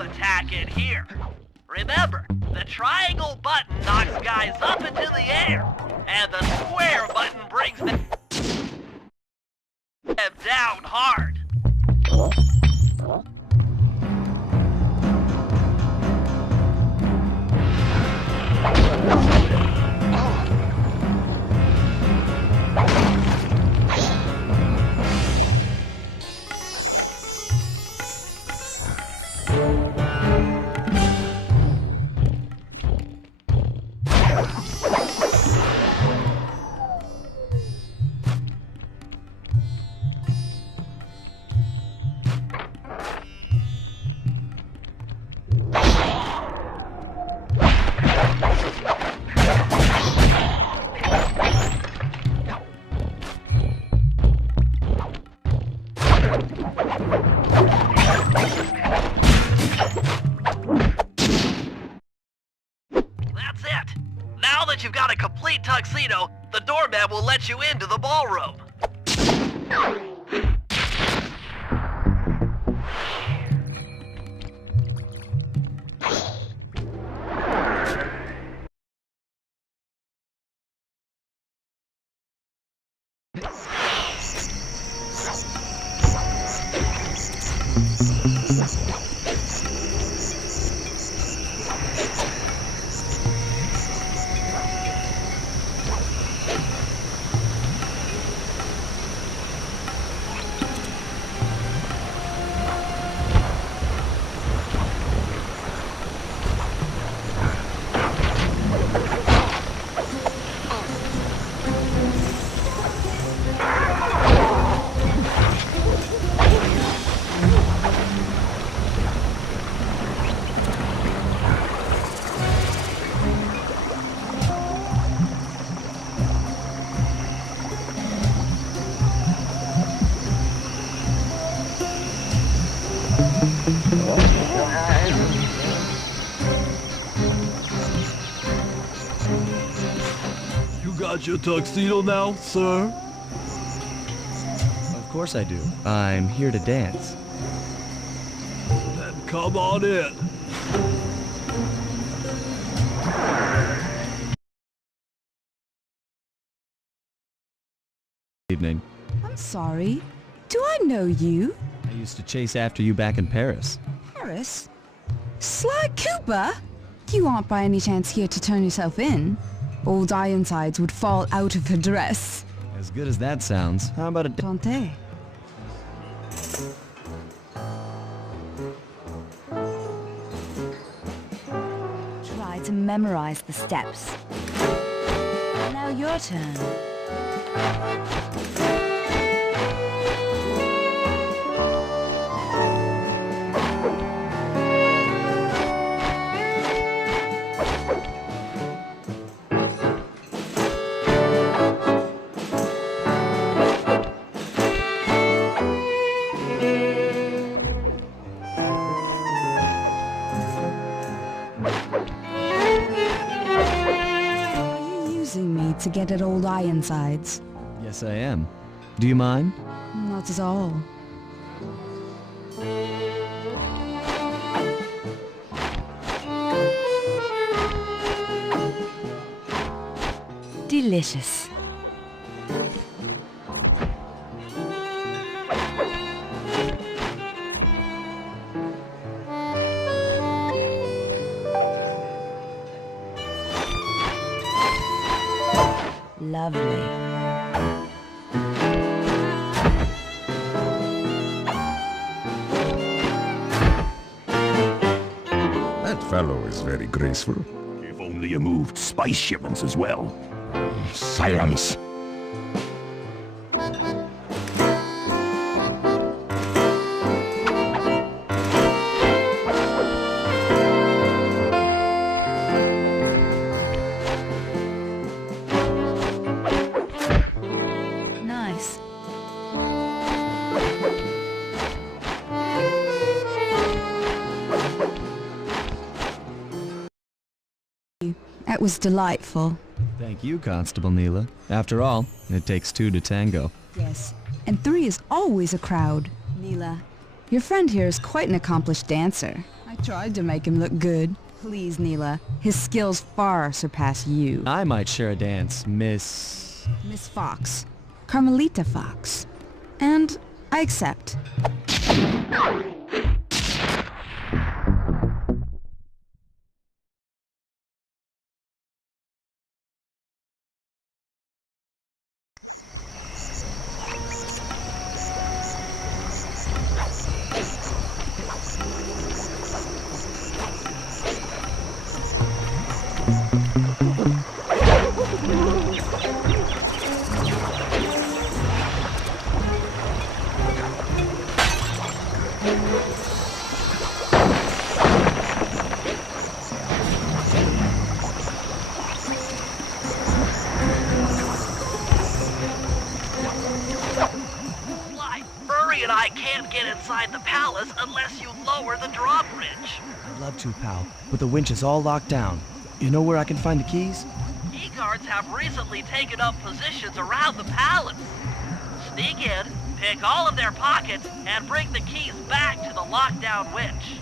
Attack in here. Remember, the triangle button knocks guys up into the air, and the square button brings them down hard. That's it. Now that you've got a complete tuxedo, the doorman will let you into the ballroom. your tuxedo now, sir? Of course I do. I'm here to dance. Then come on in. Evening. I'm sorry. Do I know you? I used to chase after you back in Paris. Paris? Sly Cooper? You aren't by any chance here to turn yourself in? Old Ironsides would fall out of her dress. As good as that sounds, how about a Tante. Try to memorize the steps. Now your turn. To get at old Ironsides. Yes, I am. Do you mind? Not at all. Delicious. Lovely. That fellow is very graceful. If only you moved spice shipments as well. Silence. Nice. That was delightful. Thank you, Constable Neela. After all, it takes two to tango. Yes, and three is always a crowd. Neela, your friend here is quite an accomplished dancer. I tried to make him look good. Please, Neela, his skills far surpass you. I might share a dance, Miss Fox. Carmelita Fox. And I accept. And I can't get inside the palace unless you lower the drawbridge. I'd love to, pal, but the winch is all locked down. You know where I can find the keys? Key guards have recently taken up positions around the palace. Sneak in, pick all of their pockets, and bring the keys back to the lockdown winch.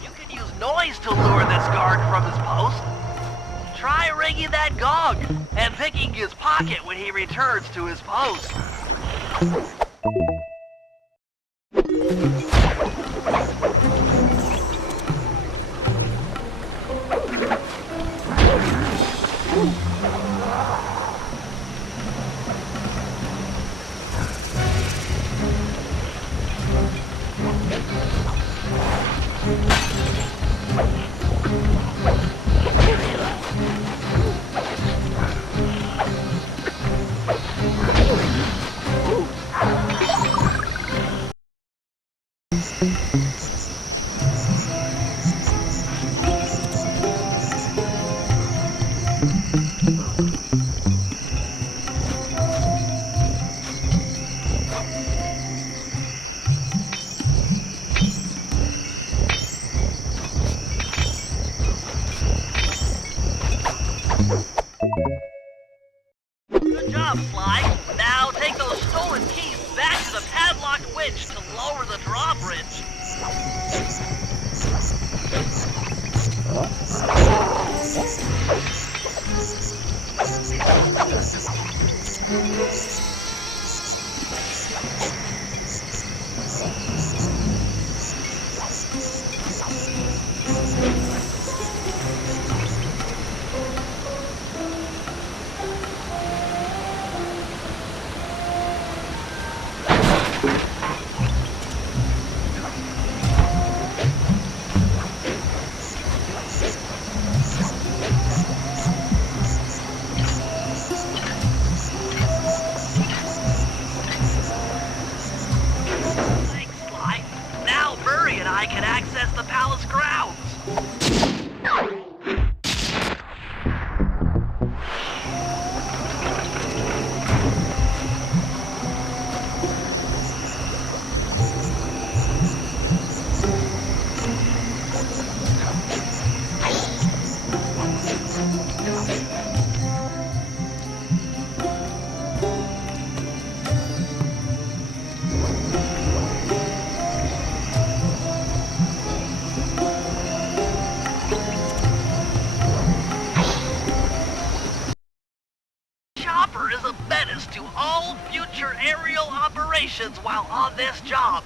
You can use noise to lure this guard from his post. Try ringing that gong and picking his pocket when he returns to his post. Good job, Sly. Now take those stolen keys back to the padlocked winch to lower the drawbridge. I can access the palace grounds. Is a menace to all future aerial operations while on this job.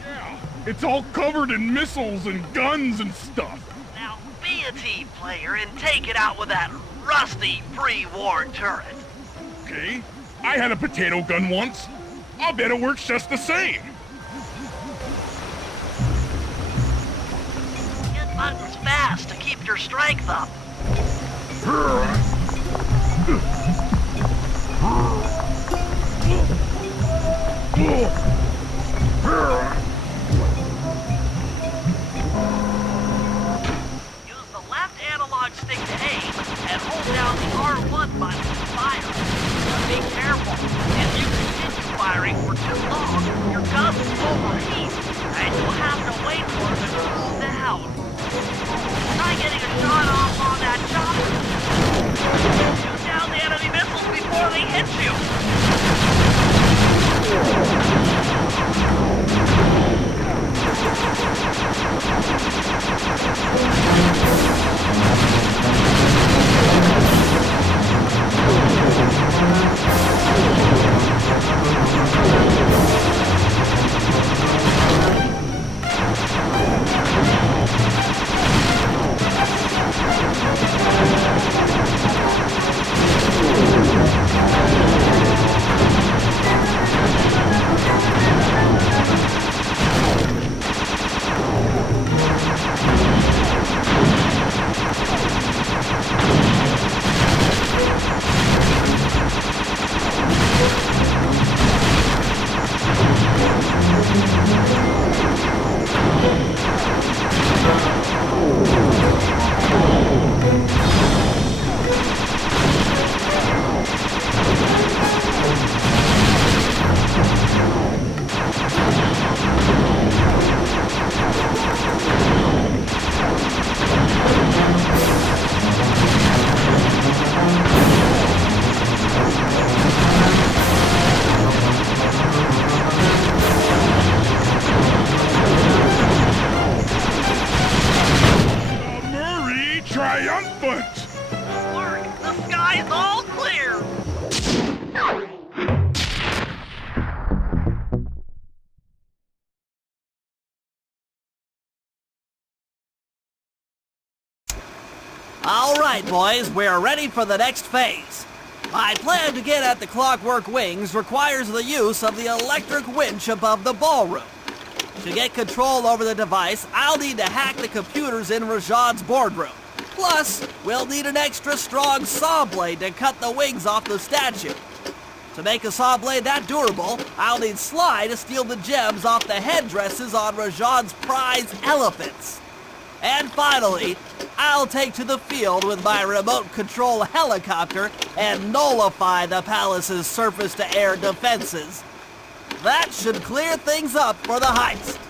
Yeah, it's all covered in missiles and guns and stuff. Now be a team player and take it out with that rusty pre-war turret. Okay, I had a potato gun once. I'll bet it works just the same. Hit buttons fast to keep your strength up. Use the left analog stick to aim and hold down the R1 button to fire. Be careful. If you continue firing for too long, your gun will overheat and you'll have to wait for it to cool down. Try getting a shot off on that chopper. Shoot down the enemy missiles before they hit you. Alright boys, we're ready for the next phase. My plan to get at the clockwork wings requires the use of the electric winch above the ballroom. To get control over the device, I'll need to hack the computers in Rajad's boardroom. Plus, we'll need an extra strong saw blade to cut the wings off the statue. To make a saw blade that durable, I'll need Sly to steal the gems off the headdresses on Rajad's prize elephants. And finally, I'll take to the field with my remote control helicopter and nullify the palace's surface-to-air defenses. That should clear things up for the heist.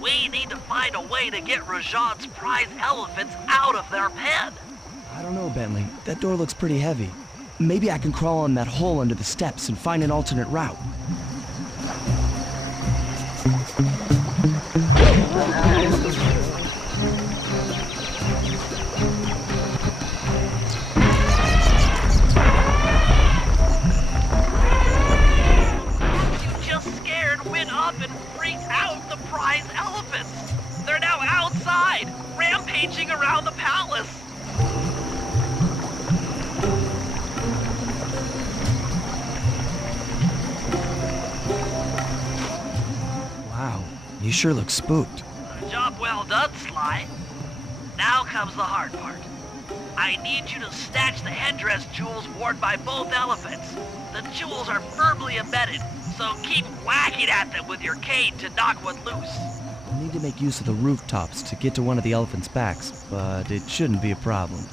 We need to find a way to get Rajad's prize elephants out of their pen. I don't know, Bentley. That door looks pretty heavy. Maybe I can crawl in that hole under the steps and find an alternate route. You just scared, went up, and freaked out the prize elephants. They're now outside, rampaging around the palace. Wow, you sure look spooked. Job well done, Sly. Now comes the hard part. I need you to snatch the headdress jewels worn by both elephants. The jewels are firmly embedded, so keep whacking at them with your cane to knock one loose. I'll need to make use of the rooftops to get to one of the elephants' backs, but it shouldn't be a problem.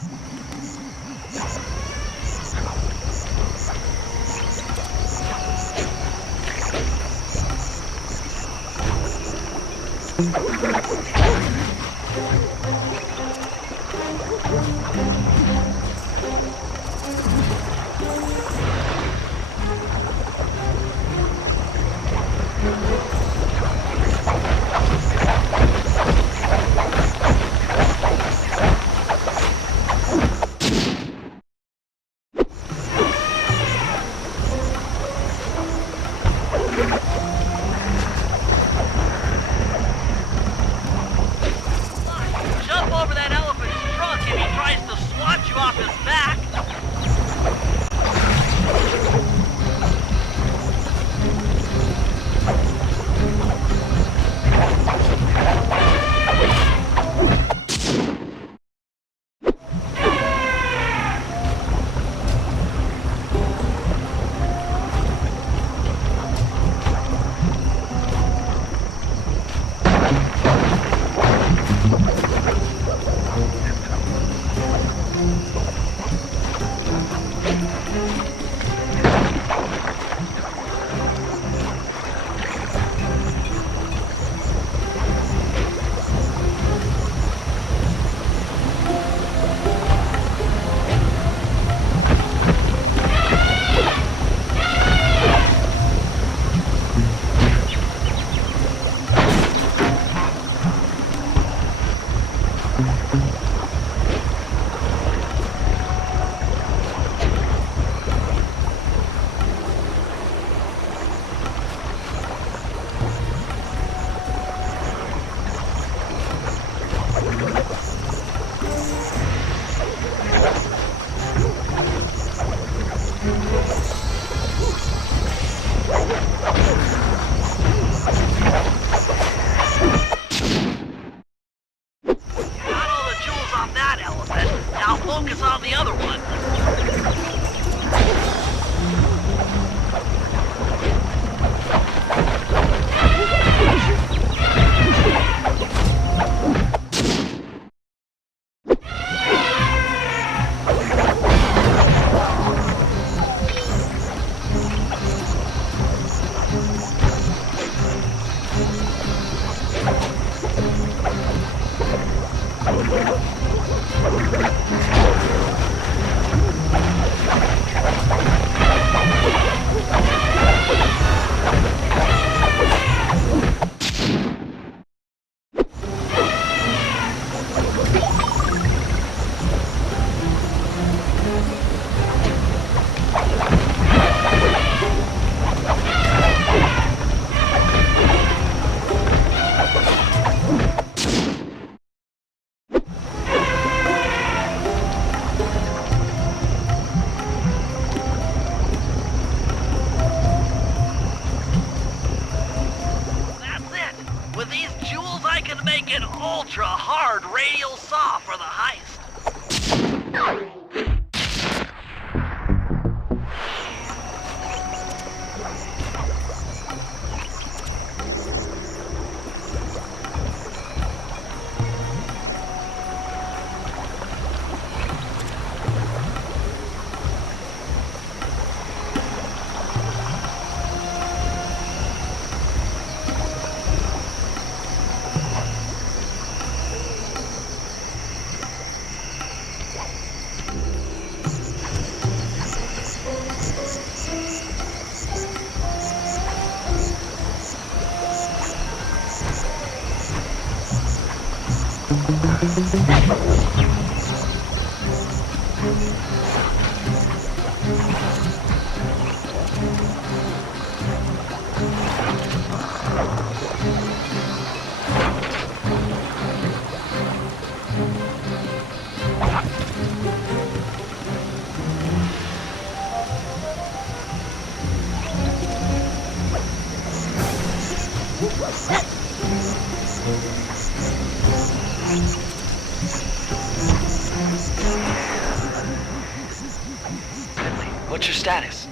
What's your status?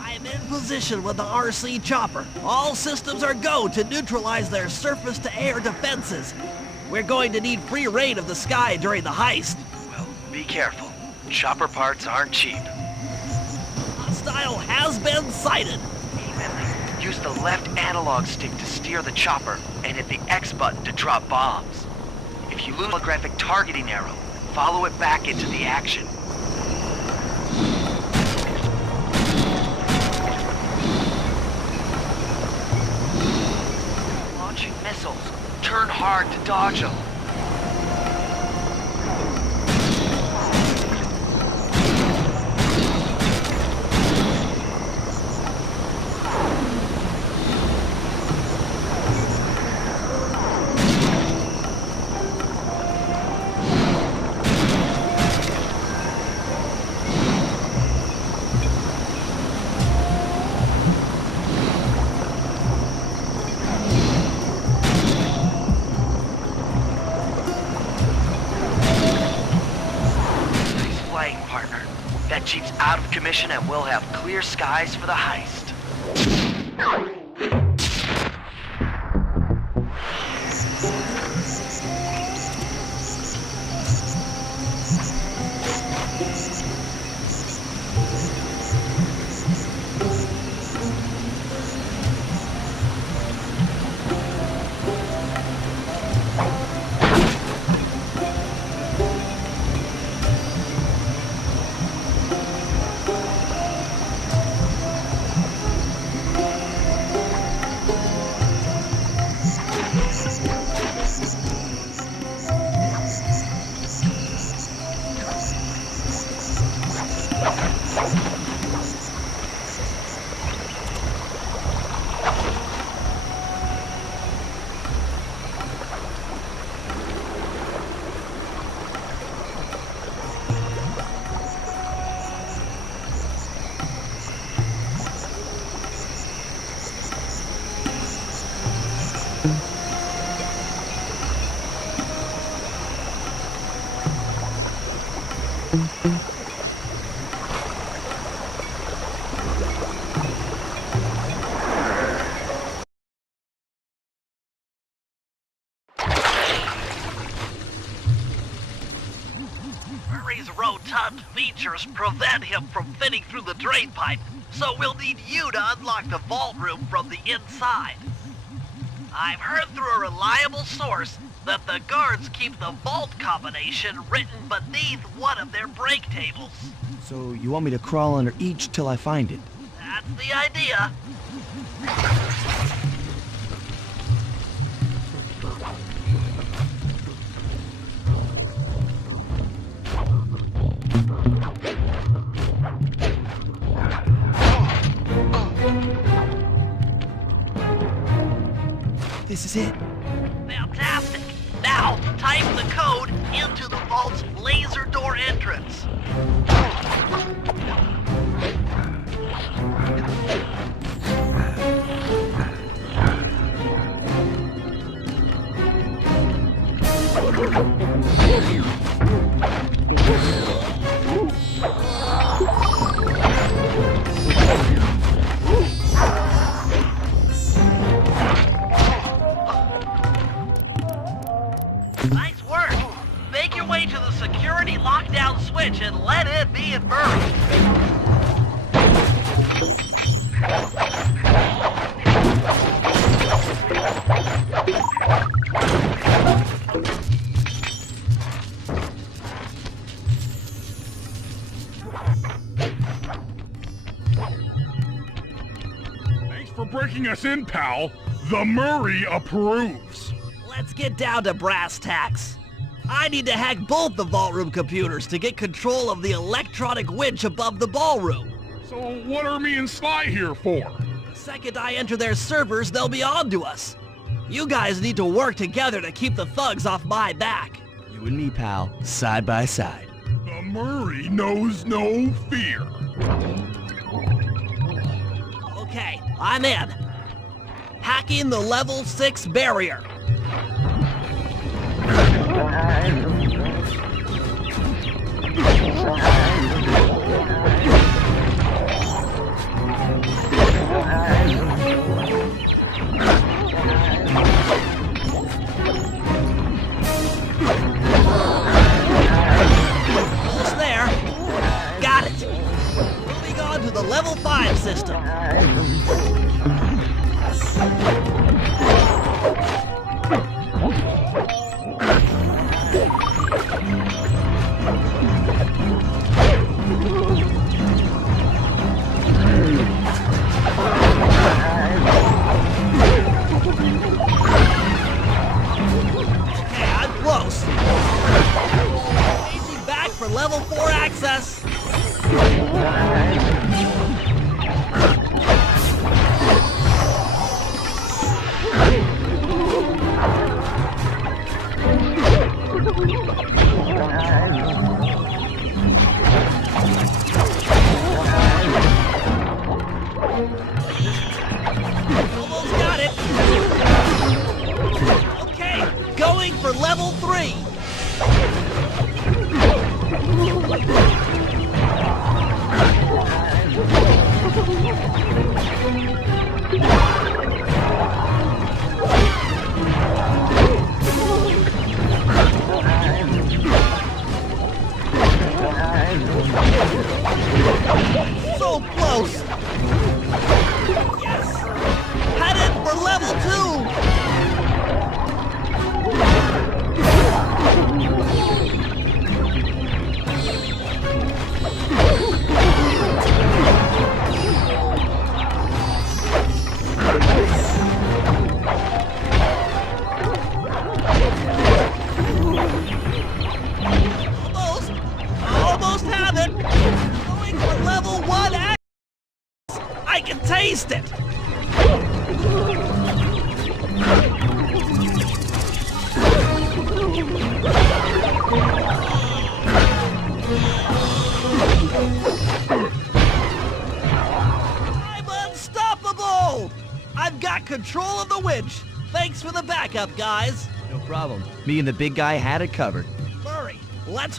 I'm in position with the RC chopper. All systems are go to neutralize their surface-to-air defenses. We're going to need free reign of the sky during the heist. Well, be careful. Chopper parts aren't cheap. Hostile has been sighted. Hey, Bentley, use the left analog stick to steer the chopper and hit the X button to drop bombs. If you lose a holographic targeting arrow, follow it back into the action. Launching missiles. Turn hard to dodge them. That Jeep's out of commission and we'll have clear skies for the heist. Murray's rotund features prevent him from fitting through the drain pipe, so we'll need you to unlock the vault room from the inside. I've heard through a reliable source that the guards keep the vault combination written beneath one of their break tables. So you want me to crawl under each till I find it? That's the idea. This is it. Fantastic. Now, type the code into the vault's laser door entrance. Nice work. Make your way to the security lockdown switch and let it be in Murray. Thanks for breaking us in, pal. The Murray approves. Let's get down to brass tacks. I need to hack both the vault room computers to get control of the electronic winch above the ballroom. So what are me and Sly here for? The second I enter their servers, they'll be on to us. You guys need to work together to keep the thugs off my back. You and me, pal, side by side. The Murray knows no fear. Okay, I'm in. Hacking the level 6 barrier. Almost there. Got it. Moving on to the level 5 system. For level 4 access. Almost got it. Okay, going for level 3. So close! Yes! Headed for level 2! Almost have it! Going for level 1 access! I can taste it! I'm unstoppable! I've got control of the winch! Thanks for the backup, guys! No problem. Me and the big guy had it covered. Murray, let's